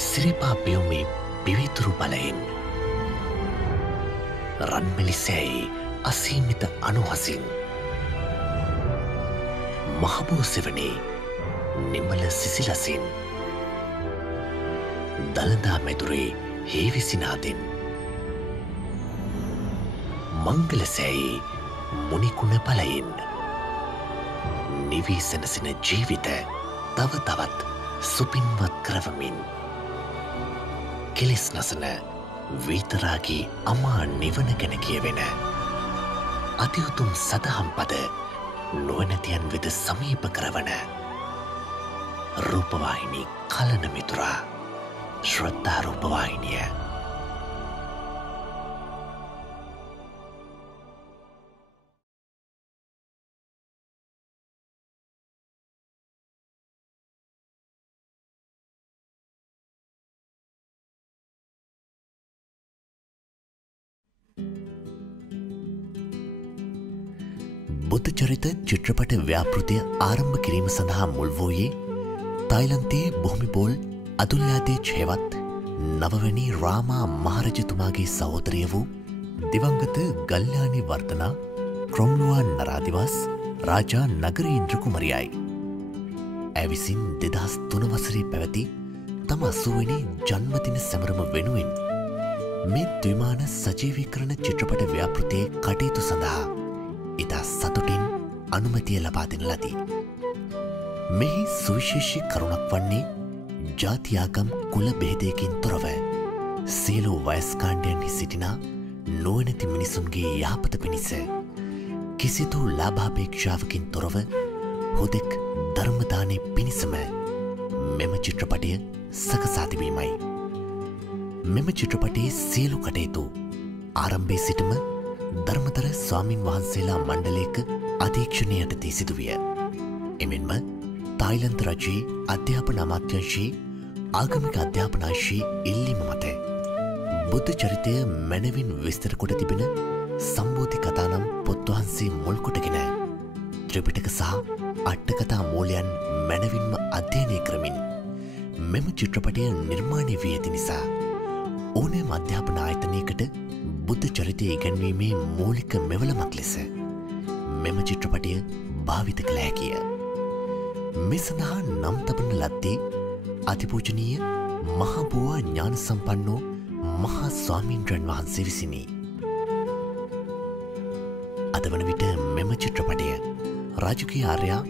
සිරිපා පියුමේ පිවිතුරු බලයෙන් රන්මැලිසෑයි අසීමිත අනුහසින් මහබෝ සෙවනේ නිමල සිසිලසින් දළදා මැදුරේ හේවිසිනාදෙන් මංගලසෑයි මුනිකුණ පලයෙන් නිවී සැනසෙන ජීවිත තව තවත් සුපින්වත් කරවමින් කෙලෙස් නසන වීතරාගේ අමා නිවන ගැන කියවෙන අතිඋතුම් සදහම් පද නොවනතියන් වෙත සමීප කරවන රූපවාහිනී කලන මිතුරා ශ්‍රද්ධා රූපවාහිනිය. බුද්ධ චරිත චිත්‍රපට ව්‍යාපෘතිය ආරම්භ කිරීම සඳහා මුල් වූයේ තායිලන්තයේ බොහොමිපෝල් අදුල්ලාදේජ් හෙවත් නවවැනි රාමා මහරජතුමාගේ සහෝදරිය වූ දිවංගත ගල්යානි වර්ධනා ක්‍රොම්ලුවා නරාදිවාස් රාජා නගරීන්ද්‍ර කුමරියයි. ඇය විසින් 2003 වසරේ පැවති තම 80 වෙනි ජන්මදින සැමරුම වෙනුවෙන් මේ ද්විමාන සජීවීකරණ චිත්‍රපට ව්‍යාපෘතියේ කටයුතු සඳහා ඉතා සතුටින් අනුමැතිය ලබා දෙන ලදී. මෙහි සුවිශේෂී කරුණක් වන්නේ ජාතියාගම් කුල බෙහෙදයකින් තොරව සියලු වයස්කාණ්ඩයන්හි සිටිනා නුවණැති මිනිසුන්ගේ යහපත පිණිස කිසිදු ලාභාපේක්ෂාවකින් තොරව හුදෙක් ධර්මදානය පිණිසම මෙම චිත්‍රපටය සකසා තිබීමයි. මෙම චිත්‍රපටයේ සියලු කටයුතු ආරම්භයේ සිටම ධර්මතර ස්වාමින් වහන්සේලා මණ්ඩලයක අධීක්ෂණය යටතේ සිදුවිය. එමෙන්ම තායිලන්ත රජයේ අධ්‍යාපන අමාත්‍යංශයේ ආගමික අධ්‍යාපනාංශයේ ඉල්ලීම මත බුද්ධ චරිතය මැනවින් විස්තර කොට තිබෙන සම්බෝධි කතා නම් පොත් වහන්සේ මුල් කොටගෙන ත්‍රිපිටක සහ අට්ඨකථා මූලයන් මැනවින්ම අධ්‍යයනය කරමින් මෙම චිත්‍රපටය නිර්මාණය වී ඇති නිසා ඕනෑම අධ්‍යාපන ආයතනයකට බුද්ධ චරිතය ඉගැන්වීමේ මූලික මෙවලමක් ලෙස මෙම චිත්‍රපටය භාවිත කළ හැකිය. මේ සඳහා නම් තබන ලද්දේ අතිපූජනීය මහබෝවා ඥාන සම්පන්නෝ මහා ස්වාමීන්ද්‍රයන් වහන්සේ විසිනි. අද වන විට මෙම චිත්‍රපටය රාජකීය ආර්යා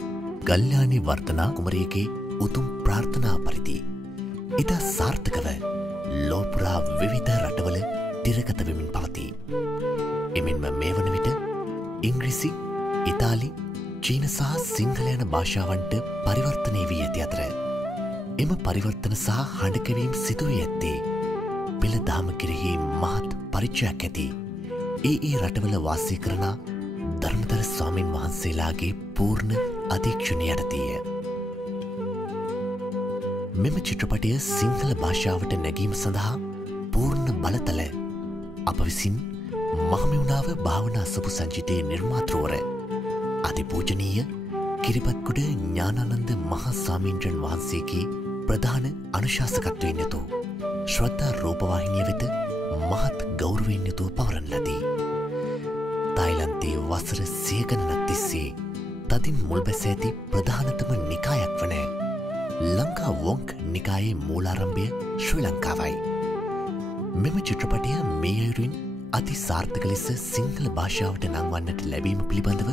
ගල්යානි වර්ධනා කුමරියගේ උතුම් ප්‍රාර්ථනා පරිදි ඉතා සාර්ථකව ලෝපුරා විවිධ රටවල තිරගත වෙමින් පවතී. එමෙන්ම මේ වන විට ඉංග්‍රීසි, ඉතාලි, චීන සහ සිංහල යන භාෂාවන්ට පරිවර්තනය වී ඇති අතර එම පරිවර්තන සහ හඬකැවීම් සිදුවී ඇත්තේ පෙළ දහම කෙරෙහි මහත් පරිචයක් ඇති ඒ රටවල වාසය කරන ධර්මතර ස්වාමීන් වහන්සේලාගේ පූර්ණ අධීක්ෂණය යටතේය. මෙම චිත්‍රපටය සිංහල භාෂාවට නැගීම සඳහා පූර්ණ බලතල අප විසින් මහමෙවුනාව භාවනා සපු සංචිතයේ නිර්මාතෘවර අතිපූජනීය කිරිබත්ගොඩ ඥානානන්ද මහා ස්වාමීන්ද්‍රයන් වහන්සේගේ ප්‍රධාන අනුශාසකත්වයෙන් යුතු ශ්‍රද්ධා රූපවාහිනිය වෙත මහත් ගෞරවයෙන් යුතුව පවරන ලදී. තායිලන්තයේ වසර 100 ගණනක් තිස්සේ තදින් මුල් බැස ඇති ප්‍රධානතම නිකායක් වන ලංකා වොංක් නිකායේ මූලාරම්භය ශ්‍රී ලංකාවයි. මෙම චිත්‍රපටය මේ අයුරින් අති සාර්ථක ලෙස සිංහල භාෂාවට නංවන්නට ලැබීම පිළිබඳව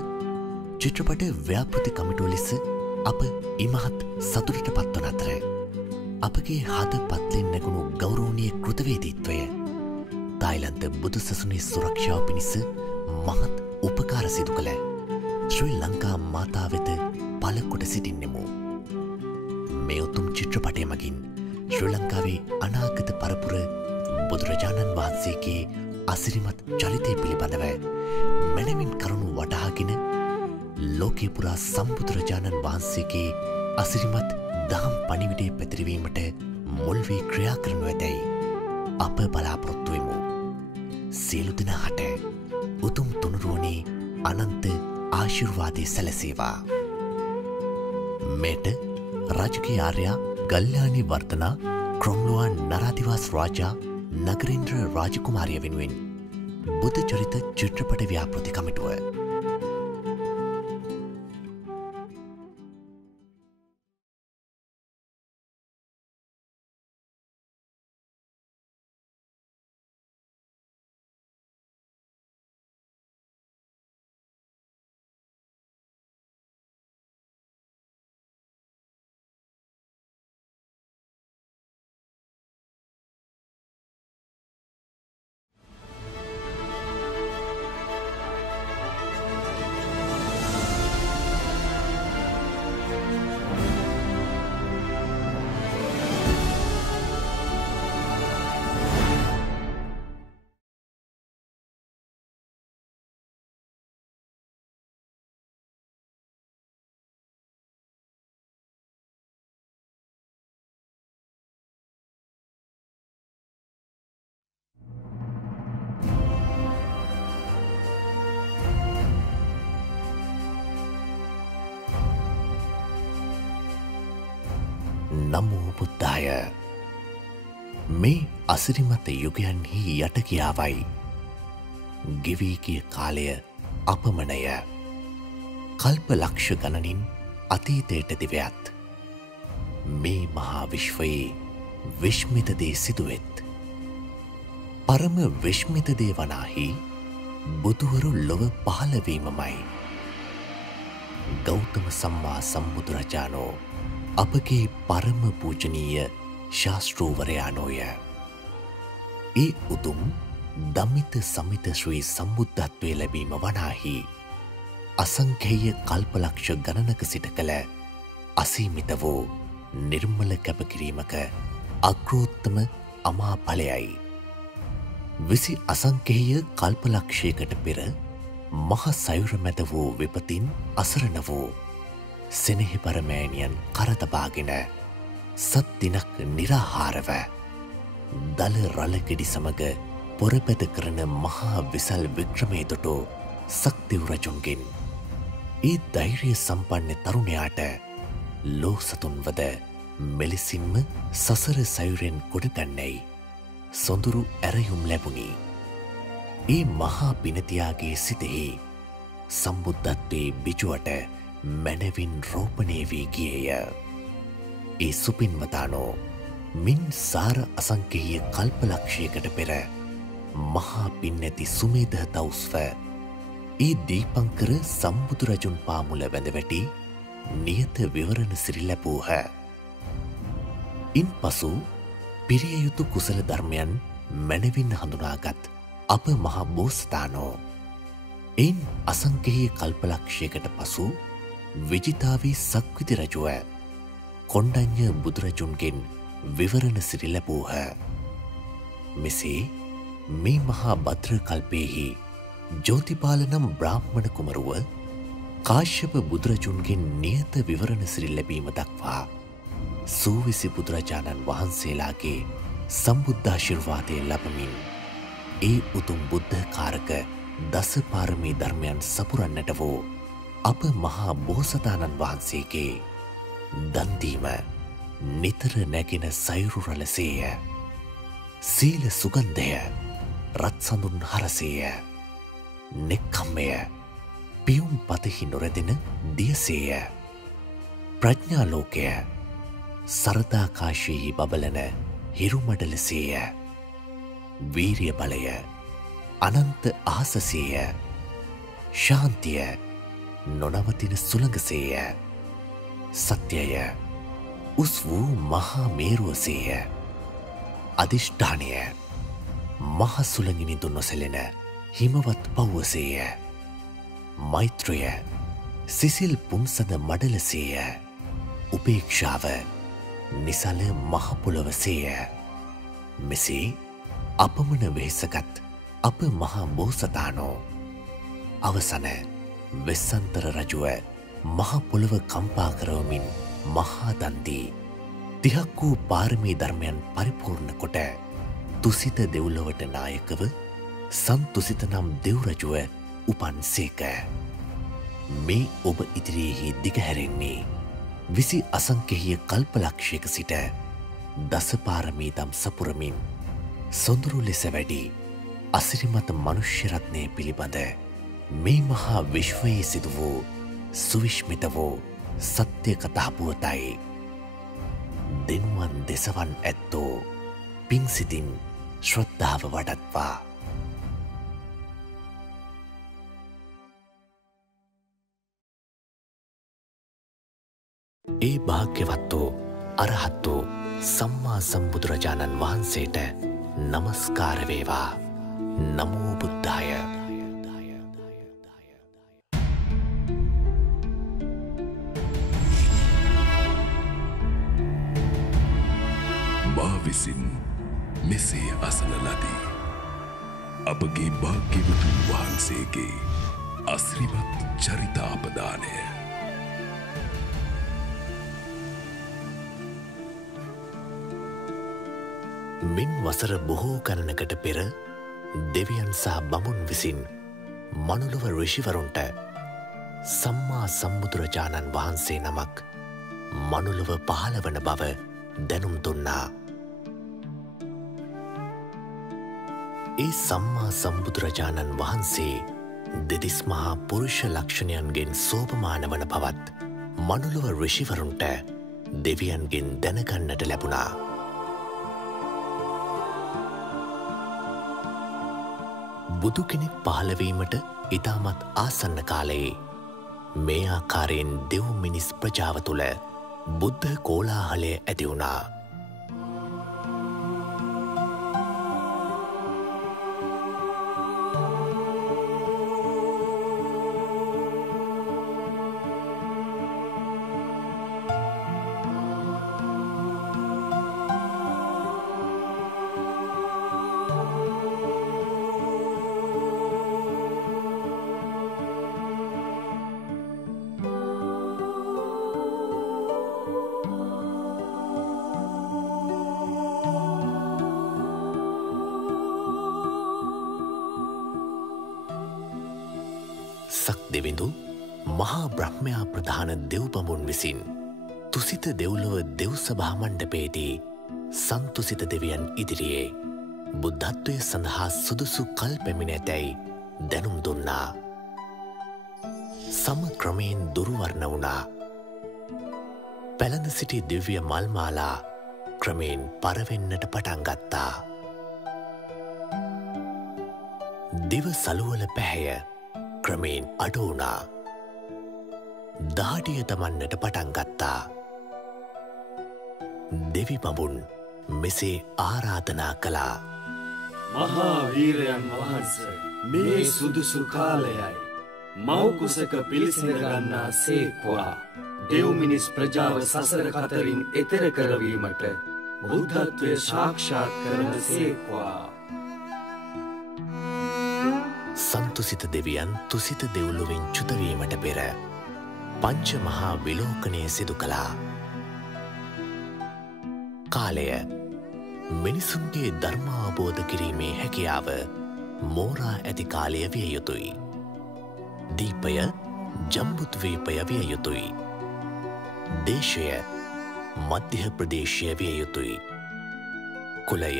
චිත්‍රපට ව්‍යාපෘති කමිටුව ලෙස අප ඉමහත් සතුටට පත්වන අතර අපගේ හද පත්ලෙන් නැගුණු ගෞරවනීය කෘතවේදීත්වය තායිලන්ත බුදු සසුනේ සුරක්ෂාව පිණිස මහත් උපකාර සිදු කළ ශ්‍රී ලංකා මාතා වෙත පළකොට සිටින්නෙමු. මේ උතුම් චිත්‍රපටය මගින් ශ්‍රී ලංකාවේ අනාගත පරපුර බුදුරජාණන් වහන්සේගේ අසිරිමත් චරිතය පිළිබඳව මැනවින් කරුණු වටහාගෙන ලෝකේ පුරා සම්බුදුරජාණන් වහන්සේගේ අසිරිමත් දහම් පණිවිඩය පැතිරවීමට මුල් වී ක්‍රියා කරනු ඇතැයි අප බලාපොරොත්තු වෙමු. සියලු දෙනාට උතුම් තුනුරුවනේ අනන්ත ආශිර්වාදය සැලසේවා. මෙයට රාජකීය ආර්යා ගල්යානි වර්ධනා ක්‍රොම්ලුවන් නරාධිවාස් රාජා නගරේන්ද්‍ර රාජකුමාරිය වෙනුවෙන් බුද්ධ චරිත චිත්‍රපට ව්‍යාපෘති කමිටුව. නමෝ බුද්ධාය. මේ අසිරිමත් යුගයන්හි යට කියාවයි. ගෙවී ගිය කාලය අපමණය. කල්ප ලක්ෂ ගණනින් අතීතයට දිවයත්. මේ මහා විශ්වයේ විශ්මිත දේ සිදුවෙත්. පරම විශ්මිත දේ වනාහි බුදුවරු ලොව පහළවීමමයි. ගෞතම සම්මා සම්බුදුරජාණෝ අපගේ පරම පූජනීය ශාස්තෘවරයානෝය. ඒ උතුම් දමිත සමිත ශ්‍රී සම්බුද්ධත්වය ලැබීම වනාහි අසංඛේය කල්පලක්ෂ ගණනක සිට කළ අසීමිත වූ නිර්මල කැපකිරීමක අග්‍රෝත්තම අමාඵලයයි. විසි අසංඛේය කල්පලක්ෂයකට පෙර මහ සයුර මැද වූ විපතින් අසරණ වූ සෙනෙහිපර මෑණියන් කරතබාගෙන සත් දිනක් නිරාහාරව දල රළගෙඩි සමග පොරපැද කරන මහා විසල් වික්‍රමය දුටු සක්දිව් රජුන්ගෙන් ඒ ධෛර්ය සම්පන්න තරුණයාට ලෝ සතුන්වද මෙලෙසින්ම සසර සයුරෙන් ගොඩගන්නැයි සොඳුරු ඇරයුම් ලැබුණි. ඒ මහා පිනතියාගේ සිතෙහි සම්බුද්ධත්වයේ බිජුවට මැනවින් රෝපණය වී ගියේය. ඒ සුපින්වතානෝ මින් සාර අසංකේය කල්පලක්ෂයකට පෙර මහා පින් ඇති සුමේධ තවුස්ව ඒ දීපංකර සම්බුදුරජුන් පාමුල වැඳ වැටි නියත විවරණ සිරි ලැබූහ. ඉන් පසු පිරිය යුතු කුසල ධර්මයන් මැනවින් හඳුනාගත් අප මහා බෝසතානෝ එයින් අසංකේය කල්පලක්ෂයකට පසු විජිතාවී සක්විති රජුව කොණ්ඩඤ්ඤ බුදුරජුන්ගෙන් විවරණ සිරි ලැබූහ. මෙසේ මේ මහා භද්‍ර කල්පයෙහි ජෝතිපාල නම් බ්‍රාහ්මණ කුමරුව කාශ්‍යප බුදුරජුන්ගෙන් නියත විවරණ සිරි ලැබීම දක්වා සූවිසි බුදුරජාණන් වහන්සේලාගේ සම්බුද්ධාශිර්වාදය ලබමින් ඒ උතුම් බුද්ධ කාරක දස පාරමී ධර්මයන් සපුරන්නට වූ අප මහා බෝසතාණන් වහන්සේගේ දන්දීම නිතර නැගෙන සයුරු රළසේය. සීල සුගන්ධය රත්සඳුන් හරසේය. නෙක්ඛම්මය පියුම් පතෙහි නොරැදෙන දියසේය. ප්‍රඥාලෝකය සරදාකාශයෙහි බබලන හිරුමඩලසේය. වීරිය බලය අනන්ත අහසසේය. ශාන්තිය නොනවතින සුළඟසේය. සත්‍යය උස් වූ මහා මේරුවසේය. අධිෂ්ඨානය මහ සුළඟිනිදු නොසැලෙන හිමවත් පව්වසේය. මෛත්‍රය සිසිල් පුම්සඳ මඩලසේය. උපේක්ෂාව නිසල මහපොළොවසේය. මෙසේ අපමණ වෙහෙසගත් අප මහා බෝසතාණෝ අවසන වෙස්සන්තර රජුව මහා පොළොව කම්පා කරවමින් මහා දන්දී 30ක් වූ පාරමී ධර්මයන් පරිපූර්ණ කොට තුසිත දෙව්ලොවට නායකව සන්තුසිත නම් දෙව් රජුව උපන්සේක. මේ ඔබ ඉදිරියෙහි දිගහැරෙන්නේ විසි අසංකේය කල්පලක්ෂයක සිට දසපාරමීදම් සපුරමින් සොඳුරු ලෙස වැඩි අසිරිමත මනුෂ්‍ය රත්නය පිළිබඳ මේ මහා විශ්වයේ සිදු වූ සුවිශ්මිත වූ සත්‍ය කතා පුවතයි. දෙනුවන් දෙසවන් ඇත්තෝ පිංසිතින් ශ්‍රද්ධාව වඩත්වා. ඒ භාග්‍යවත්තෝ අරහත්තෝ සම්මා සම්බුදුරජාණන් වහන්සේට නමස්කාර වේවා. නමෝ බුද්ධාය. මා විසින් මෙසේ අසන ලදී. අපගේ භාග්‍යවතුන් වහන්සේගේ අසිරිමත් චරිතාපදානය. මින් වසර බොහෝ ගණනකට පෙර දෙවියන් සහ බමුන් විසින් මනුලොව ඍෂිවරුන්ට සම්මා සම්බුදුරජාණන් වහන්සේ නමක් මනුලොව පහළවන බව දැනුම් දුන්නා. ඒ සම්මා සම්බුදුරජාණන් වහන්සේ දෙදිස් මහා පුරුෂ ලක්ෂණයන්ගෙන් සෝපමාන වන බවත් මනුලොව ඍෂිවරුන්ට දෙවියන්ගෙන් දැනගන්නට ලැබුණා. බුදු කෙනෙක් පහළවීමට ඉතාමත් ආසන්න කාලයේ මේ ආකාරයෙන් දෙව් මිනිස් ප්‍රජාව තුළ බුද්ධ කෝලාහලය ඇති වුණා. සක්දෙවිඳු මහා බ්‍රහ්මයා ප්‍රධාන දෙව්බමුන් විසින් තුසිත දෙව්ලොව දෙව් සභා මණ්ඩපයේදී සන්තුසිත දෙවියන් ඉදිරියේ බුද්ධත්වය සඳහා සුදුසු කල් පැමිණ ඇතැයි දැනුම් දුන්නා. සම ක්‍රමයෙන් දුරුවර්ණ වුණා. පැළඳ සිටි දිව්‍ය මල්මාලා ක්‍රමයෙන් පරවෙන්නට පටන් ගත්තා. දිව සලුවල පැහැය ක්‍රමයෙන් අඩු වුණා. දහඩිය තමන්නට පටන් ගත්තා. දෙවි බඹුන් මෙසේ ආරාධනා කළා. මහා වීරයන් වහන්ස, මේ සුදුසු කාලයයි. මව්කුසක පිළිසිඳ ගන්නා සේක්වා දෙව් මිනිස් ප්‍රජාව සසර කතරින් එතෙර කරවීමට බුද්ධත්වය සාක්ෂාත් කරන සේක්වා. සන්තුසිත දෙවියන් තුසිත දෙව්ලොවින් චුතවීමට පෙර පංච මහා විලෝකනය සිදු කළා. කාලය මිනිසුන්ගේ ධර්මාවබෝධ කිරීමේ හැකියාව මෝරා ඇති කාලය විය යුතුයි. දීපය ජම්බුද්වීපය විය යුතුයි. දේශය මධ්‍ය ප්‍රදේශය විය යුතුයි. කුලය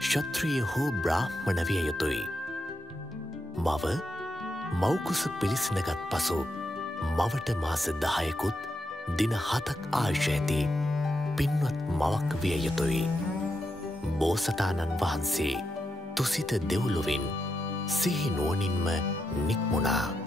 ක්ෂත්‍රිය හෝ බ්‍රාහ්මණ විය යුතුයි. මව මව්කුස පිළිසිනගත් පසු මවට මාස 10කුත් දින 7ක් ආයුෂ ඇති පින්වත් මවක් විය යුතුයි. බෝසතාණන් වහන්සේ තුසිත දෙව්ලොවින් සිහි නුවණින්ම නික්මුණා.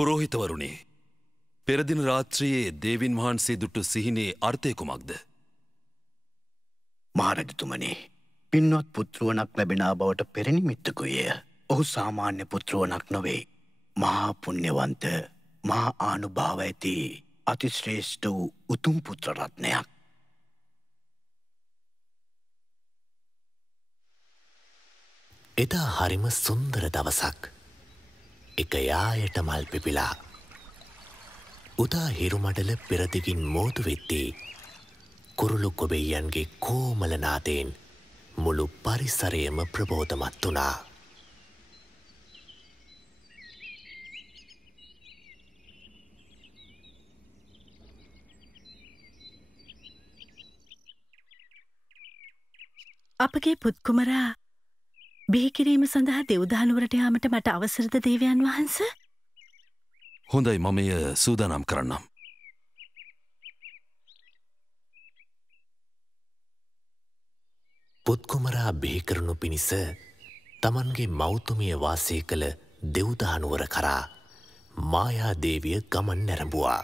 පුරෝහිතවරුනි, පෙරදින රාත්‍රියේ දේවින් වහන්සේ දුටු සිහිනේ අර්ථය කුමක්ද? මහරජතුමනි, පින්වත් පුත්රුවනක් ලැබෙනා බවට පෙරනිමිත්තකුය. ඔහු සාමාන්‍ය පුත්රුවනක් නොවේ. මහා පුණ්‍යවන්ත, මහා ආනුභාව ඇති අතිශ්‍රේෂ්ඨ වූ උතුම් පුත්‍ර රත්නයක්. එදා හරිම සුන්දර දවසක්. එක යායට මල් පිපිලා. උදා හිරුමඩල පෙරදිගින් මෝදු වෙද්දී කුරුළු කොබෙයියන්ගේ කෝමල නාදයෙන් මුළු පරිසරයම ප්‍රබෝධමත් වුණා. අපගේ පුත්කුමරා බිහිකිරීම සඳහා දෙව්දානුවරට යාමට මට අවසරද දේවයන් වහන්ස? හොඳයි, මම එය සූදානම් කරන්නම්. පුත්කුමරා බිහිකරනු පිණිස තමන්ගේ මෞතුමිය වාසය කළ දෙව්දානුවර කරා මායා දේවිය ගමන් නැරඹුවා.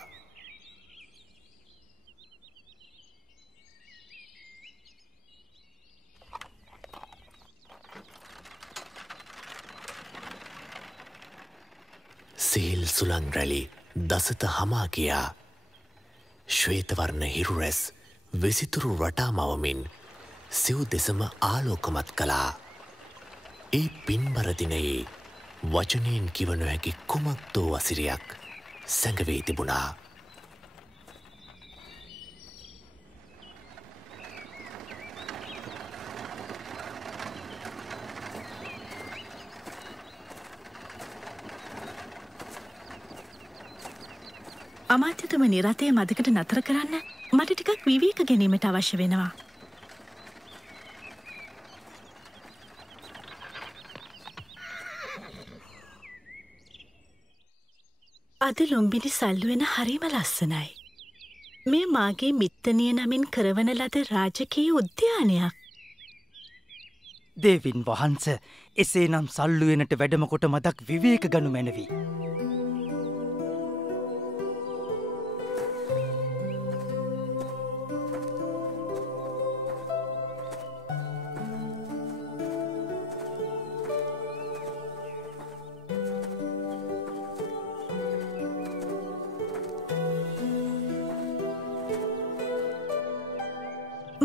සිහිල් සුළං රැලි දසත හමා ගියා. ශ්වේතවර්ණ හිරුරැස් විසිතුරු රටා මවමින් සිව් දෙසම ආලෝකමත් කළා. ඒ පින්බර දිනයේ වචනයෙන් කිව නොහැකි කුමක්දෝ අසිරියක් සැඟවී තිබුණා. අමාත්‍යතුමනි, රථය මදකට නතර කරන්න. මට ටිකක් විවේක ගැනීමට අවශ්‍ය වෙනවා. අද ලුම්බිනි සල්ලුවෙන හරිම ලස්සනයි. මේ මාගේ මිත්තනිය නමින් කරවන ලද රාජකීය උද්‍යානයක්. දේවින් වහන්ස, එසේනම් සල්ලුවෙනට වැඩමකොට මදක් විවේක ගනු මැනවි.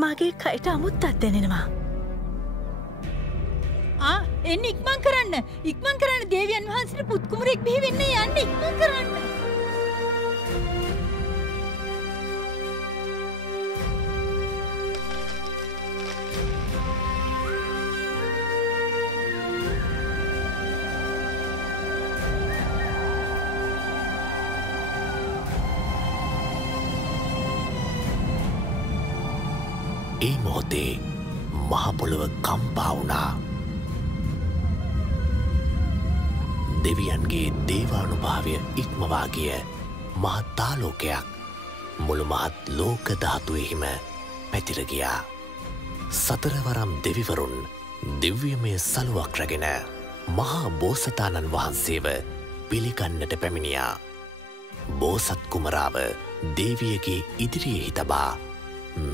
මගේ කයට අමුත්තත් දැනෙනවා. එන්න ඉක්මන් කරන්න දේවියන් වහන්සේට පුත්කුමරෙක් බිහි වෙන්න යන්න ඉක්මන් කරන්න. ඒ මොහොතේ මහපොළොව කම්පා වුණා. දෙවියන්ගේ දේවානුභාවය ඉක්මවා ගිය මහත් ආලෝකයක් මුළු මහත් ලෝක ධාතුවෙහිම පැතිර ගියා. සතරවරම් දෙවිවරුන් දිව්‍යමය සලුවක් රැගෙන මහා බෝසතාණන් වහන්සේව පිළිගන්නට පැමිණියා. බෝසත් කුමරාව දේවියගේ ඉදිරියෙහි තබා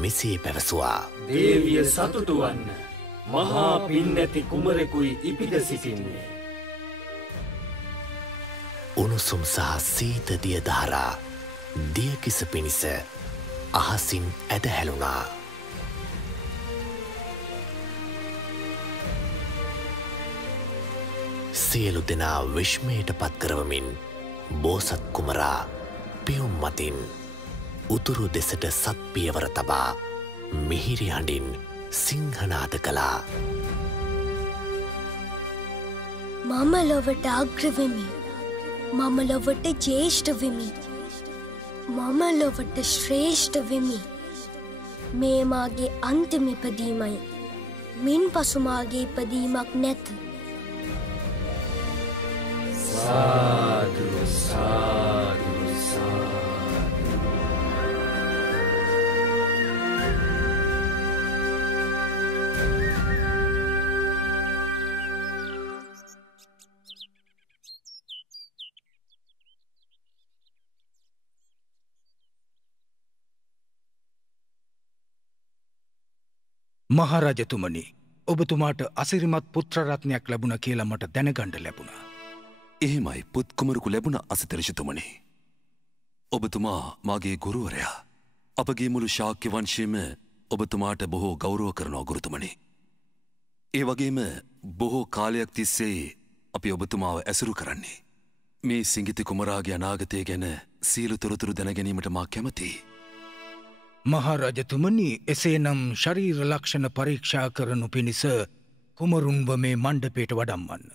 මෙසේ පැවසුවා. දේවිය සතුටු වන්න. මහා පින් නැති කුමරෙකුයි ඉපිද සිටින්නේ. උණුසුම් සහ සීත දිය දහරා දියකිස පිණිස අහසින් ඇදහැළුණා. සියලු දෙනා විශ්මයට පත්කරවමින් බෝසත් කුමරා පියුම් මතින් උතුරු දෙසට සත් පියවර තබා මිහිරි හඬින් සිංහනාද කළා. මම ලොවට අග්‍රවෙමි. මම ලොවට ජේෂ්ඨ වෙමි. මම ලොවට ශ්‍රේෂ්ඨ වෙමි. මේ මාගේ අන්තිම ඉපදීමයි. මින් පසු මාගේ ඉපදීමක් නැත. සාදු සාදු සාදු. මහරජතුමනි, ඔබතුමාට අසිරිමත් පුත්‍රරත්නයක් ලැබුණ කියලා මට දැනගන්න ලැබුණා. එහෙමයි පුත්කුමරුකු ලැබුණ අසිතරිෂතුමනි. ඔබතුමා මාගේ ගුරුවරයා. අපගේ මුළු ශාක්‍ය වංශයේම ඔබතුමාට බොහෝ ගෞරව කරනවා ගුරුතුමනි. ඒ වගේම බොහෝ කාලයක් තිස්සේ අපි ඔබතුමාව ඇසුරු කරන්නේ. මේ සිංගිති කුමරාගේ අනාගතය ගැන සියලු තොරතුරු දැනගැනීමට මා කැමතියි. මහරජතුමනි, එසේනම් ශරීර ලක්ෂණ පරීක්ෂා කරනු පිණිස කුමරුන්ව මේ මණ්ඩපයට වඩම්වන්න.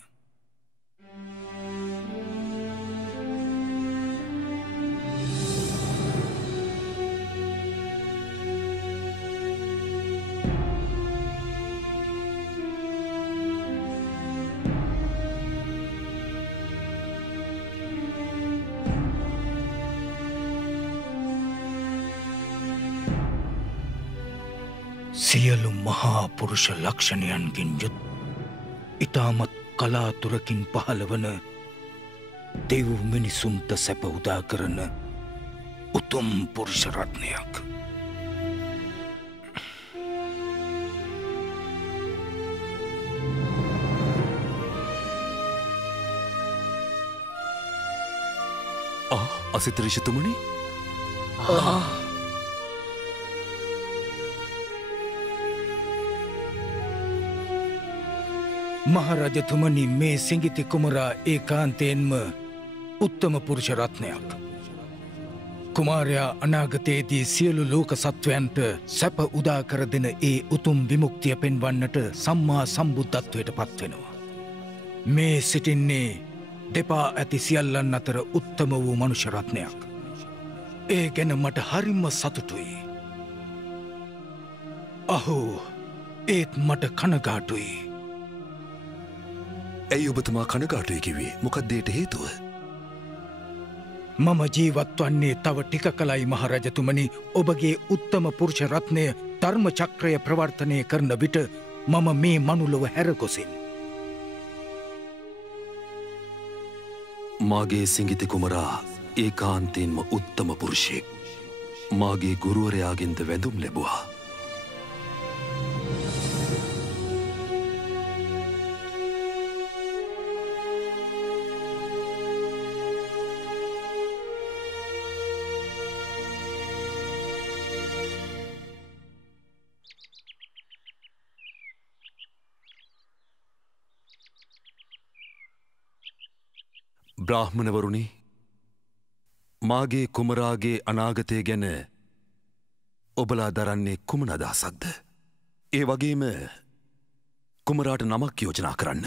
සියලු මහා පුරුෂ ලක්ෂණයන්ගෙන් යුත් ඉතාමත් කලාතුරකින් පහළවන දෙව් මිනිසුන්ට සැප උදා කරන උතුම් පුරුෂ රත්නයක්. අසිතරිෂතුමනි, මහරජතුමනි, මේ සිංගිති කුමරා ඒකාන්තයෙන්ම උත්තම පුරුෂ රත්නයක්. කුමාරයා අනාගතයේදී සියලු ලෝක සත්වයන්ට සැප උදා කර දෙන ඒ උතුම් විමුක්තිය පෙන්වන්නට සම්මා සම්බුද්ධත්වයට පත්වෙනවා. මේ සිටින්නේ දෙපා ඇති සියල්ලන් අතර උත්තම වූ මනුෂ්‍ය රත්නයක්. ඒ ගැන මට හරිම සතුටුයි. අහෝ, ඒත් මට කනගාටුයි. ඇයි ඔබතුමා කනගාටුයි කිව්වේ? මොකක්ද ඒට හේතුව? මම ජීවත් වන්නේ තව ටික කලයි මහරජතුමනි. ඔබගේ උත්තම පුරුෂ රත්නය ධර්ම චක්‍රය ප්‍රවර්තනය කරන විට මම මේ මනුලොව හැරගොසින්. මාගේ සිංගිති කුමරා ඒකාන්තයෙන්ම උත්තම පුරුෂයෙක්. මාගේ ගුරුවරයාගෙන්ද වැඳුම් ලැබුවා. බ්‍රාහ්මණවරුනි, මාගේ කුමරාගේ අනාගතය ගැන ඔබලා දරන්නේ කුමන අදහසක්ද? ඒ වගේම කුමරාට නමක් යෝජනා කරන්න.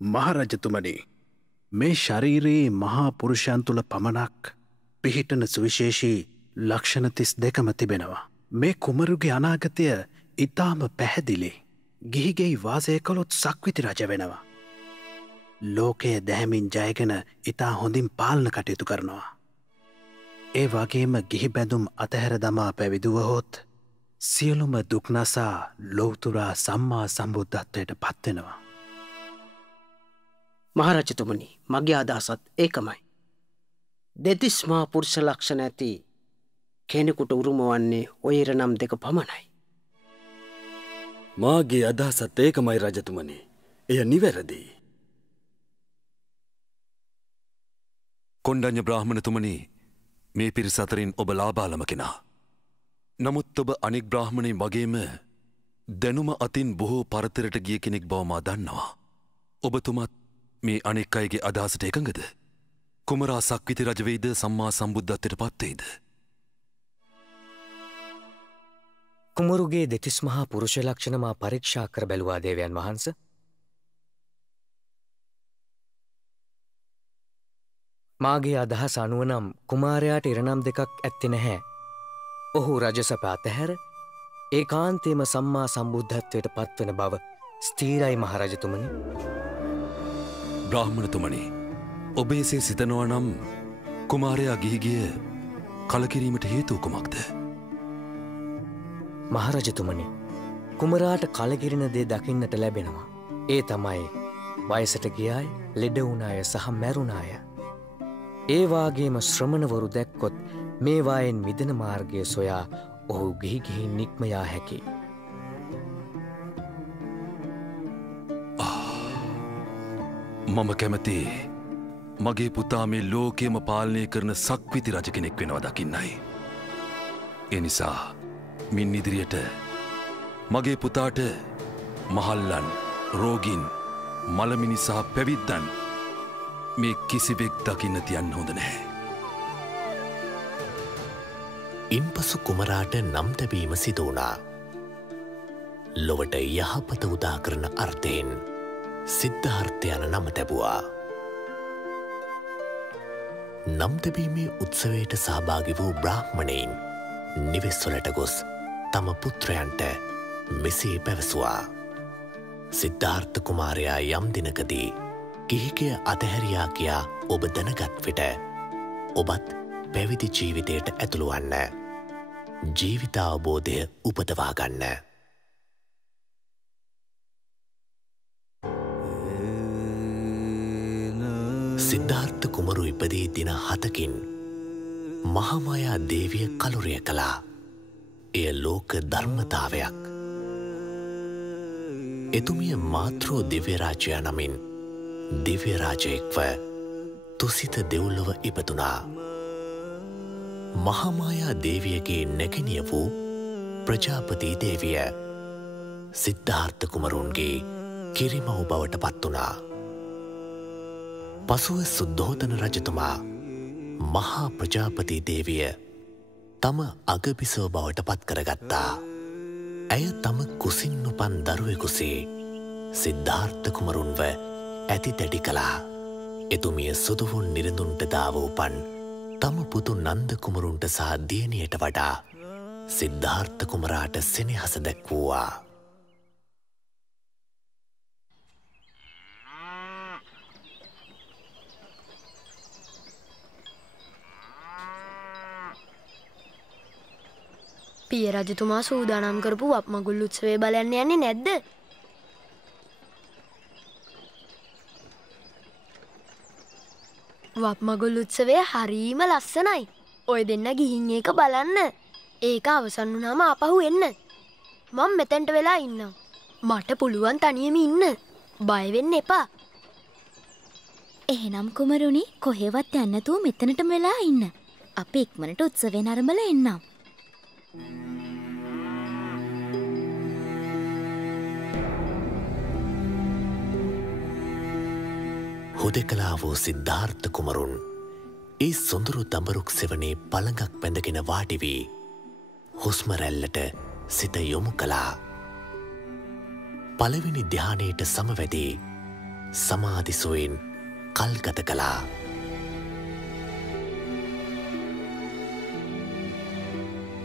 මහරජතුමනි, මේ ශරීරයේ මහා පුරුෂයන් තුළ පමණක් පිහිටන සුවිශේෂී ලක්ෂණ 32ම තිබෙනවා. මේ කුමරුගේ අනාගතය ඉතාම පැහැදිලි. ගිහිගෙයි වාසය කළොත් සක්විති රජ වෙනවා. ලෝකය දැහැමින් ජයගෙන ඉතා හොඳින් පාලන කටයුතු කරනවා. ඒ වගේම ගිහි බැඳුම් අතහැර දමා පැවිදුවහොත් සියලුම දුක්නසා ලෝතුරා සම්මා සම්බුද්ධත්වයට පත්වෙනවා. මහරජතුමනි, මගේ අදහසත් ඒකමයි. දෙතිස් මහා පුරුෂ ලක්ෂණ ඇති කෙනෙකුට උරුම වන්නේ ඔය ඉරණම් දෙක පමණයි. මාගේ අදහසත් ඒකමයි රජතුමනි. එය නිවැරදි. කොණ්ඩඤ්ඤ බ්‍රාහ්මණතුමනි, මේ පිරිස අතරින් ඔබ ලාබාලම කෙනා. නමුත් ඔබ අනෙක් බ්‍රාහ්මණයින් වගේම දැනුම අතින් බොහෝ පරතරට ගිය කෙනෙක් බව මා දන්නවා. ඔබතුමත් මේ අනෙක් අයගේ අදහසට එකඟද? කුමරා සක්විති රජ වෙයිද සම්මා සම්බුද්ධත්වයට පත් වෙයිද? කුමරුගේ දෙතිස් මහා පුරුෂ ලක්ෂණ මා පරීක්ෂා කර බැලුවා දේවයන් වහන්ස. මාගේ අදහස අනුව නම් කුමාරයාට ඉරණම් දෙකක් ඇත්තේ නැහැ. ඔහු රජසප අතහැර ඒකාන්තයෙන්ම සම්මා සම්බුද්ධත්වයට පත්වන බව ස්ථීරයි මහරජතුමනි. බ්‍රාහ්මණතුමනි, ඔබ එසේ සිතනවා නම් කුමාරයා ගිහිගිය කලකිරීමට හේතුව කුමක්ද? මහරජතුමනි, කුමරාට කලකිරෙන දේ දකින්නට ලැබෙනවා. ඒ තමයි වයසට ගියාය, ලෙඩ වුණාය සහ මැරුණාය. ඒ වාගේම ශ්‍රමණවරු දැක්කොත් මේවායෙන් මිදෙන මාර්ගය සොයා ඔහු ගිහිගිහින් නික්ම යා හැකියි. මම කැමති මගේ පුතා මේ ලෝකයම පාලනය කරන සක්විති රජ කෙනෙක් වෙනවා දකින්නයි. ඒ නිසා මින් ඉදිරියට මගේ පුතාට මහල්ලන්, රෝගින්, මළමිනි සහ පැවිද්දන් මේ කිසිවෙක් දකින්න තියන්න හොඳ නැහැ. ඉන්පසු කුමරාට නම් තැබීම සිදු වුණා. ලොවට යහපත උදා කරන අර්ථයෙන් සිද්ධාර්ථ යන නම තැබුවා. නම් තැබීමේ උත්සවයට සහභාගි වූ බ්‍රාහ්මණයින් නිවෙස්වලට ගොස් තම පුත්‍රයන්ට මෙසේ පැවසුවා. සිද්ධාර්ථ කුමාරයා යම් දිනකදී ගිහිගය අතහැරියා කියා ඔබ දැනගත් විට ඔබත් පැවිදි ජීවිතයට ඇතුළුවන්න. ජීවිතාවබෝධය උපදවා ගන්න. සිද්ධාර්ථ කුමරු ඉපදී දින 7කින් මහාමායා දේවිය කලුරිය කළා. එය ලෝක ධර්මතාවයක්. එතුමිය මාතෘ දිව්‍ය රාජ්‍ය නමින් දිව්‍ය රාජයෙක්ව තුසිත දෙව්ලොව ඉපදුනා. මහාමායා දේවියගේ නැගණිය වූ ප්‍රජාපති දේවිය සිද්ධාර්ථ කුමරුන්ගේ කිරිමව් බවට පත් වුණා. පසුව සුද්ධෝදන රජතුමා මහා ප්‍රජාපති දේවිය තම අගබිසව බවට පත් කරගත්තා. ඇය තම කුසින් උපන් දරුවෙකුසේ සිද්ධාර්ථ කුමරුන්ව ඇති දැඩි කළා. එතුමිය සුදුවුන් නිරඳුන්ට දාව උපන් තම පුතු නන්ද කුමරුන්ට සහ දියණියට වඩා සිද්ධාර්ථ කුමරාට සෙනෙහස දැක්වුවා. පිය රජතුමා සූදානම් කරපු වප්මගුල් උත්සවය බලන්න යන්නේ නැද්ද? වප්මගුල් උත්සවය හරීම ලස්සනයි. ඔය දෙන්න ගිහින් ඒක බලන්න. ඒක අවසන් වුණාම ආපහු එන්න. මම මෙතෙන්ට වෙලා ඉන්නම්. මට පුළුවන් තනියම ඉන්න. බය වෙන්න එපා. එහෙනම් කුමරුනි, කොහෙවත් යන්න නැතුව මෙතනටම වෙලා ඉන්න. අපි ඉක්මනට උත්සවය නරඹලා එන්නම්. හුදෙකලා වූ සිද්ධාර්ථ කුමරුන් ඒ සොඳුරු දඹරුක් සෙවනේ පළඟක් බැඳගෙන වාඩි වී හුස්ම රැල්ලට සිත යොමු කළා. පළවෙනි ධ්‍යානයට සමවැදී සමාධිසුවෙන් කල් ගත කළා.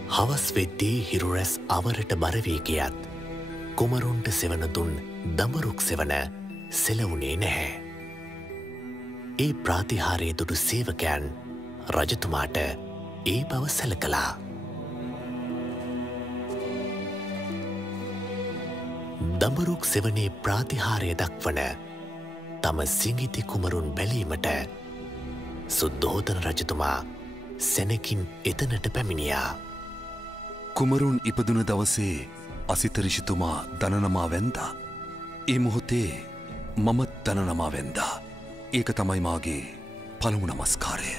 හවස් වෙද්දී හිරු රැස් අවරට බර වී ගියත් කුමරුන්ට සෙවන දුන් දඹරුක් සෙවන සෙලවුණේ නැහැ. ඒ ප්‍රාතිහාරයේ දුටු සේවකයන් රජතුමාට ඒ බව සැලකලා. දඹරුක් සෙවනේ ප්‍රාතිහාරය දක්වන තම සිඟිති කුමරුන් බැලීමට සුද්ධෝදන රජතුමා සැනකින් එතනට පැමිණියා. කුමරුන් ඉපදුන දවසේ අසිත ඍෂිතුමා දනනමා වැන්දා. ඒ මොහොතේ මමත් දනනමා වැන්දා. ඒක තමයි මාගේ පළමු නමස්කාරය.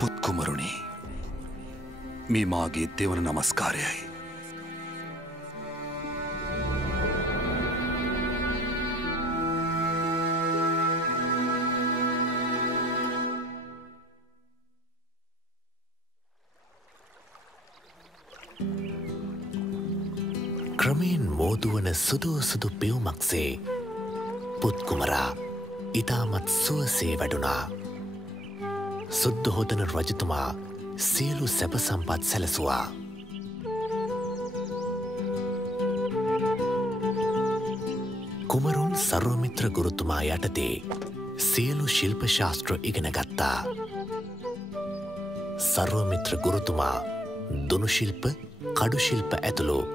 පුත් කුමරුනි, මේ මාගේ දෙවන නමස්කාරයයි. ක්‍රමයෙන් මෝදුවන සුදු පියුමක්සේ පුත් කුමරා ඉතාමත් සුවසේ වැඩුණා. සුද්ධෝදන රජතුමා සියලු සැප සම්පත් සැලසුවා. කුමරුන් කුමරුන් සර්වමිත්‍ර ගුරුතුමා යටතේ සියලු ශිල්ප ශාස්ත්‍ර ඉගෙන ගත්තා. සර්වමිත්‍ර ගුරුතුමා දුනු ශිල්ප, කඩු ශිල්ප ඇතුළු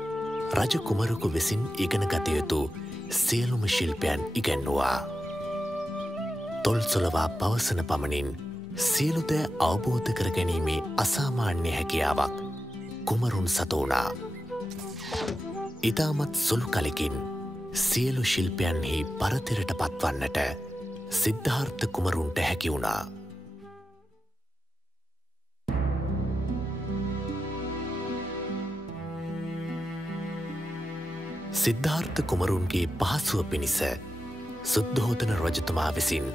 රජ කුමරුකු විසින් ඉගෙන ගත යුතු සියලුම ශිල්පයන් ඉගැන්වුවා. තොල්සොලවා පවසන පමණින් සියලු දෑ අවබෝධ කර ගැනීමේ අසාමාන්‍ය හැකියාවක් කුමරුන් සතු වුණා. ඉතාමත් සුළු කලකින් සියලු ශිල්පයන්හි පරතරට පත්වන්නට සිද්ධාර්ථ කුමරුන්ට හැකි වුණා. සිද්ධාර්ථ කුමරුන්ගේ පහසුව පිණිස සුද්ධෝදන රජතුමා විසින්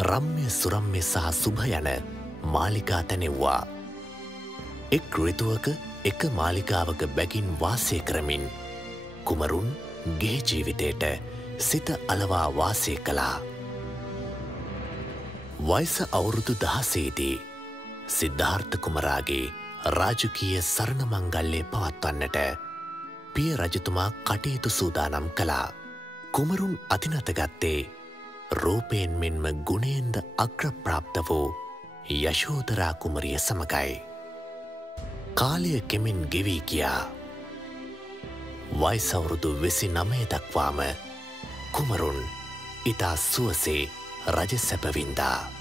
රම්‍ය සුරම්‍ය සහ සුභ යන මාලිකා තැනෙව්වා. එක් ඍතුවක එක මාලිකාවක බැගින් වාසය කරමින් කුමරුන් ගේ ජීවිතයට සිත අලවා වාසය කළා. වයස අවුරුදු 16 දී සිද්ධාර්ථ කුමරාගේ රාජකීය සරණ මංගල්‍යය පවත්වන්නට පිය රජතුමා කටයුතු සූදානම් කළා. කුමරුන් අතිනත ගත්තේ රූපයෙන් මෙන්ම ගුණයෙන්ද අග්‍රප්‍රාප්ත වූ යශෝදරා කුමරිය සමගයි. කාලය කෙමෙන් ගෙවී ගියා. වයස අවුරුදු 29 දක්වාම කුමරුන් ඉතා සුවසේ රජ සැප වින්දා.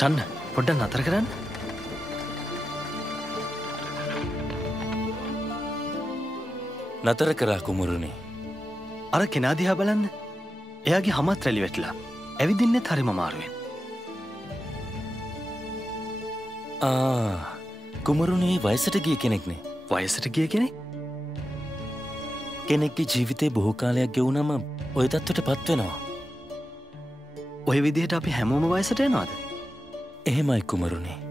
චන්න පොඩ්ඩක් නතර කරන්න. නතර කරා කුමරුනේ. අර කෙනා දිහා බලන්න. එයාගේ හමත් රැලි වැටලා. ඇවිදින්නෙත් හරිම අමාරුවෙන්. කුමරුනේ වයසට ගිය කෙනෙක්නේ. වයසට ගිය කෙනෙක්? කෙනෙක්ගේ ජීවිතේ බොහෝ කාලයක් ගෙවුනම ওই තත්ත්වයට පත් වෙනවා. ඔය විදිහට අපි හැමෝම වයසට යනවාද? එහෙමයි කුමරුනේ.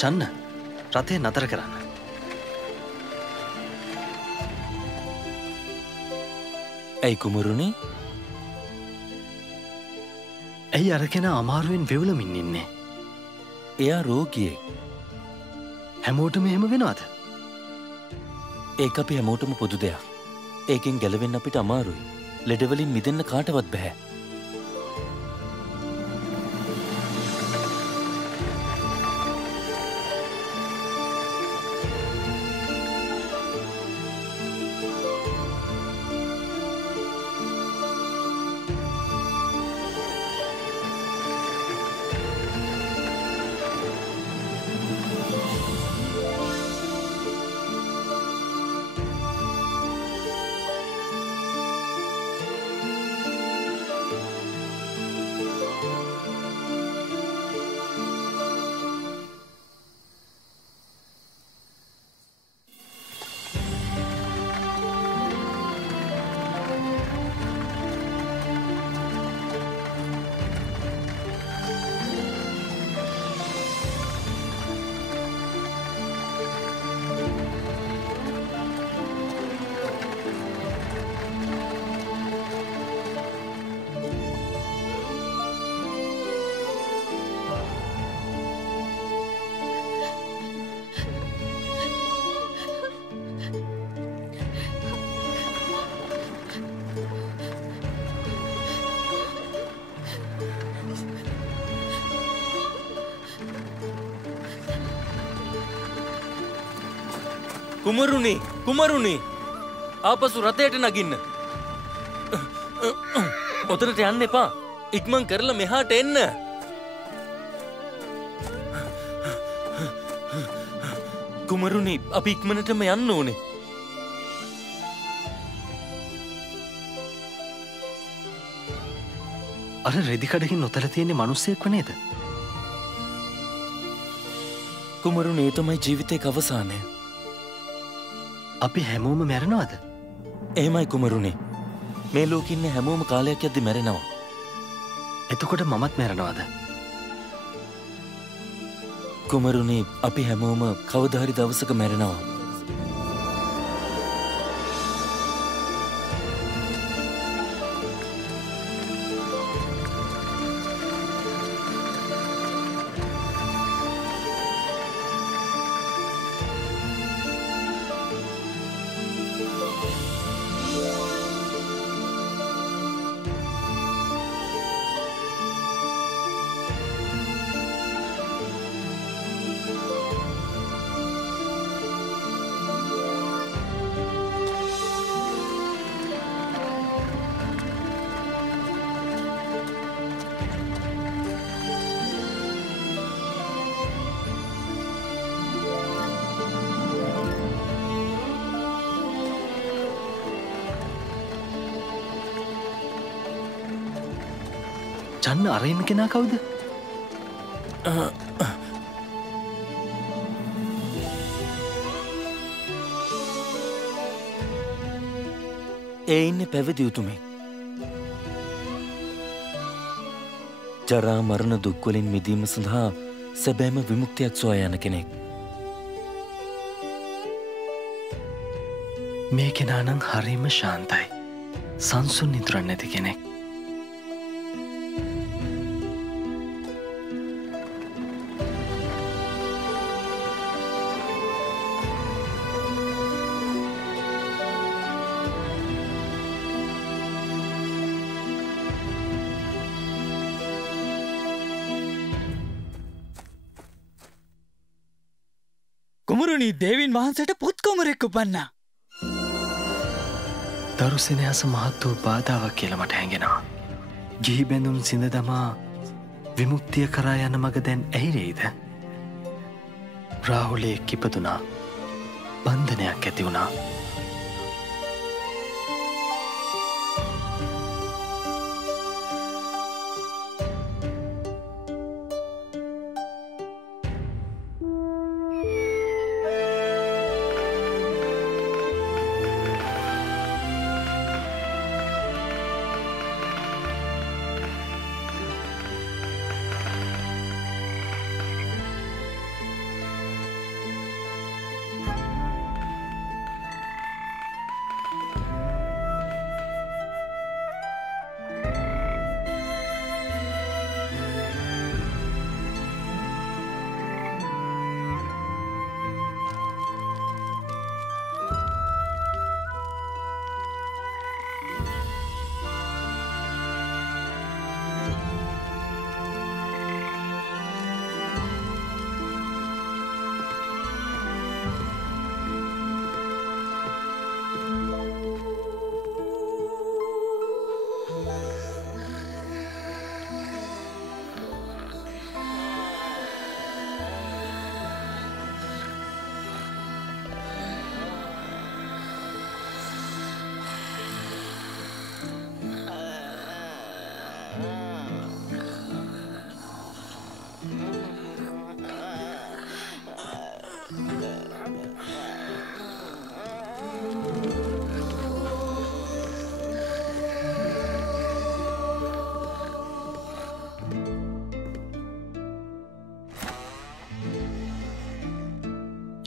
චන්න රථය නතර කරන්න. ඇයි කුමරුනේ? ඇයි අර කෙනා අමාරුවෙන් වෙවුලමින් ඉන්නේ? එයා රෝගියෙක්. හැමෝටම එහෙම වෙනවද? ඒක අපි හැමෝටම පොදු දෙයක්. ඒකෙන් ගැලවෙන්න අපිට අමාරුයි. ලෙඩවලින් මිදෙන්න කාටවත් බෑ. කුමරුනි ආපසු රථයට නගින්න. ඔතනට යන්න එපා. ඉක්මන් කරලා මෙහාට එන්න. කුමරුනි අපි ඉක්මනටම යන්න ඕනේ. අර රෙදිකඩකින් නොතල තියෙන්නේ මිනිස්සෙක් වනේද? කුමරුනි ඒ තමයි ජීවිතේ අවසානය. අපි හැමෝම මැරෙනවද? එහෙමයි කුමරුනි. මේ ලෝකෙ ඉන්න හැමෝම කාලයක් යද්දි මැරෙනවා. එතකොට මමත් මැරෙනවද? කුමරුනි අපි හැමෝම කවදා හරි දවසක මැරෙනවා. ජන්න අරහිම කෙනා කවුද? ඒ ඉන්නේ පැවිදි උතුමෙක්. ජරා මරණ දුක් වලින් මිදීම සඳහා සැබෑම විමුක්තියක් සොයා යන කෙනෙක්. මේ කෙනා නම් හරිම ශාන්තයි. සංසුන් නිතරක් නැති කෙනෙක්. කුමරුනි දේවින් වහන්සේට පුත්කුමරෙක් උපන්නා. දරු සෙනෙහස මහත් වූ බාධාවක් කියලා මට හැඟෙනවා. ගිහි බැඳුම් සිඳ දමා විමුක්තිය කරා යන මග දැන් ඇහිරෙයිද? රාහුලයෙක් ඉපදුනා. බන්ධනයක් ඇති වුණා.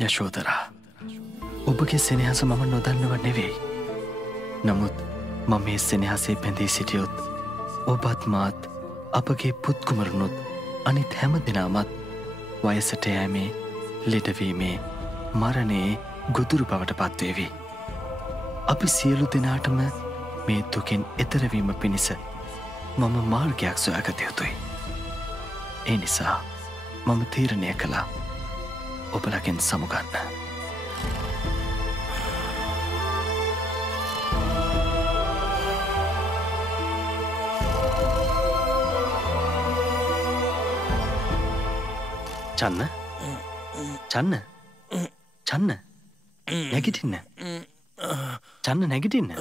යශෝදරා, ඔබගේ සෙනෙහස මම නොදන්නව නෙවෙයි. නමුත් මම මේ සෙනෙහසේ බැඳී සිටියොත් ඔබත් මාත් අපගේ පුත්කුමරුණුත් අනිත් හැම දෙනාමත් වයසට යෑමේ, ලෙඩවීමේ, මරණයේ ගොදුරු බවට පත්වේවි. අපි සියලු දෙනාටම මේ දුකෙන් එතරවීම පිණිස මම මාර්ගයක් සොයාගත යුතුයි. ඒ නිසා මම තීරණය කළා ඔබලගෙන් සමුගන්න. චන්න චන්න චන්න නැගිටින්න චන්න නැගිටින්න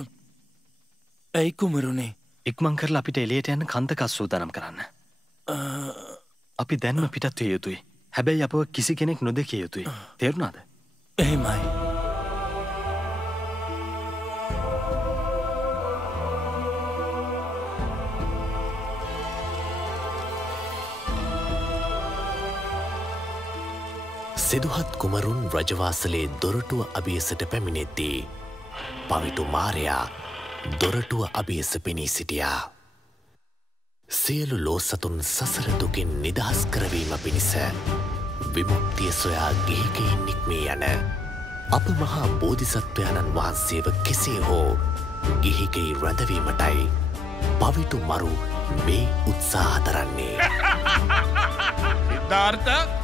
ඇයි කුමරුණේ ඉක්මං කරලා අපිට එලියට යන්න කන්දකස් සූදානම් කරන්න අපි දැන්ම පිටත් විය යුතුයි හැබැයි අපව කිසි කෙනෙක් නොදකිය යුතුයි තේරුණාද එහෙමයි සිදුහත් කුමරුන් රජවාසලේ දොරටුව අභියසට පැමිණෙද්දී පවිටු මාරයා දොරටුව අභියස පෙනී සිටියා. සියලු ලෝසතුන් සසර දුකින් නිදහස් කරවීම පිණිස විමුක්තිය සොයා ගිහිගෙයින් නික්මී යන අප මහා බෝධිසත්වයණන් වහන්සේව කෙසේ හෝ ගිහිගෙයි රැඳවීමටයි පවිටු මරු මේ උත්සාහ දරන්නේ. සිද්ධාර්ථ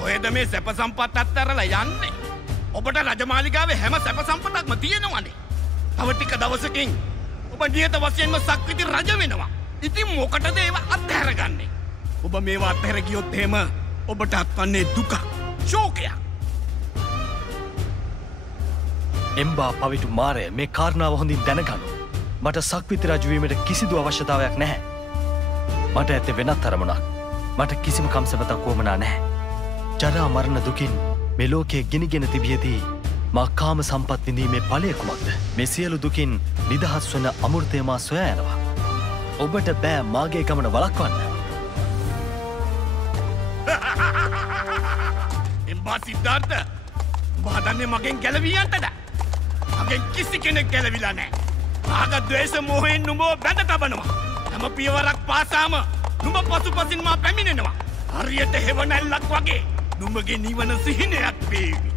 ඔයද මේ සැප සම්පත් අත්තරලා යන්නේ. ඔබට රජමාලිගාවේ හැම සැප සම්පතක්ම තියෙනවනේ. තව ටික දවසකින් ඔබ නියත වශයෙන්ම සක්විති රජ වෙනවා. ඉතින් මොකටද ඒව අත්හැරගන්නේ? ඔබ මේවා අත්හැර ගියොත් එහෙම ඔබට අත්වන්නේ දුක, ශෝකයක්. එම්බා පවිටු මාරය මේ කාරණාව හොඳින් දැනගනු. මට සක්විති රජු වීමට කිසිදු අවශ්‍යතාවයක් නැහැ. මට ඇත්තේ වෙනත් අරමුණක්. මට කිසිම කම්සපතක් වුවමනා නැහැ. ජරා මරණ දුකින් මේ ලෝකයේ ගිනිගෙන තිබියදී මා කාම සම්පත් විඳීමේ ඵලය කුමක්ද? මේ සියලු දුකින් නිදහස් වන අමෘතය මා සොයා යනවා. ඔබට බෑ මාගේ ගමන වළක්වන්න. එම්බා සිද්ධාර්ථ, ඔබ හදන්නේ මගෙන් ගැලවී යන්නද? මගෙන් කිසි කෙනෙක් ගැලවිලා නැහැ. රාග ද්වේෂ මොහෙන් නුඹව බැඳ තබනවා. හැම පියවරක් පාසාම නුඹ පසුපසින් මා පැමිණෙනවා. හරියට හෙවණැල්ලක් වගේ නුඹගේ නිවන සිහිනයක් වේවි.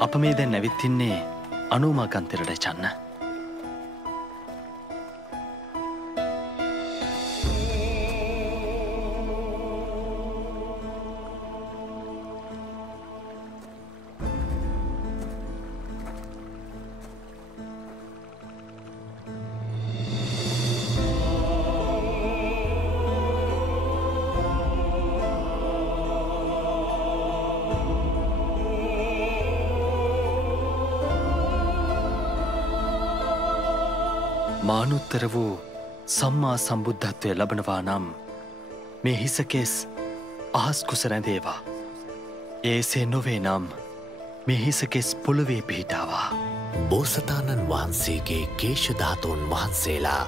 අප මේ දැන් ඇවිත් ඉන්නේ අනුමාකන්තරට චන්න. මානුත්තර වූ සම්මා සම්බුද්ධත්වය ලබනවා නම් මේ හිසකෙස් අහස් කුස රැඳේවා. ඒසේ නොවේ නම් මේ හිසකෙස් පොළොවේ පිහිටාවා. බෝසතාණන් වහන්සේගේ කේශධාතුන් වහන්සේලා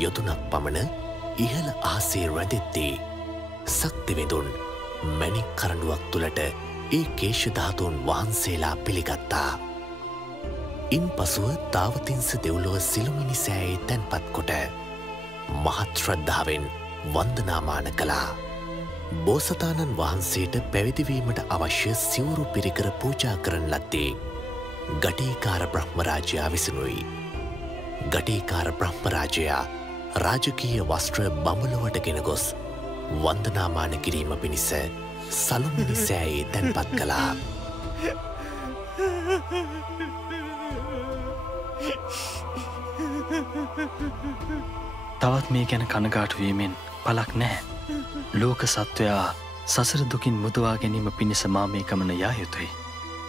යොදුනක් පමණ ඉහළ ආසේ රැඳෙද්දී සක්තිවිඳුන් මැණික් කරඬුවක් තුළට ඒ කේශධාතුන් වහන්සේලා පිළිගත්තා. ඉන් පසුව තාවතින්ස දෙව්ලොව සිළුමිණි සෑයේ තැන්පත් කොට මහත් ශ්‍රද්ධාවෙන් වන්දනාමාන කළා. බෝසතාණන් වහන්සේට පැවිදිවීමට අවශ්‍ය සිවුරු පිරිකර පූජා කරන ලද්දේ ගටීකාර බ්‍රහ්මරාජයා විසිනුයි. ගටීකාර බ්‍රහ්මරාජයා රාජකීය වස්ත්‍ර බඹලොවට ගෙන ගොස් වන්දනාමාන කිරීම පිණිස සළුමිණි සෑයේ තැන්පත් කළා. තවත් මේ ගැන කනගාටු වීමෙන් පළක් නැහැ. ලෝක සත්වයා සසර දුකින් මුදවා ගැනීම පිණිස මා මේ ගමන යා යුතුයි.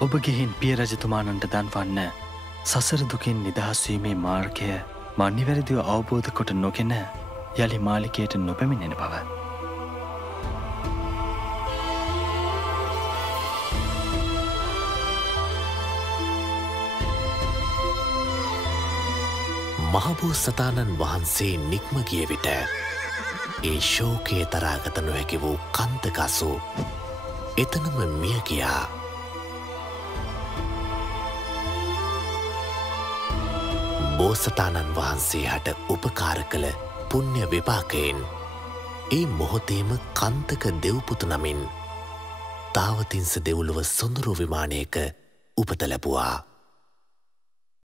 ඔබ ගිහින් පිය රජතුමාණන්ට දන්වන්න සසර දුකින් නිදහස්වීමේ මාර්ගය මා නිවැරදිව අවබෝධ කොට නොගෙන යළි මාලිකයට නොපැමිණෙන බව. මහබෝසතාණන් වහන්සේ නික්ම ගිය විට ඒ ශෝකයේ තරාගත නොහැකි වූ කන්දකසු එතනම මිය ගියා. බෝසතාණන් වහන්සේ හට උපකාර කළ පුණ්‍ය විපාකයෙන් ඒ මොහොතේම කන්තක දෙව්පුතු නමින් තාවතින්ස දෙව්ලොව සොඳුරු විමානයක උපත ලැබුවා.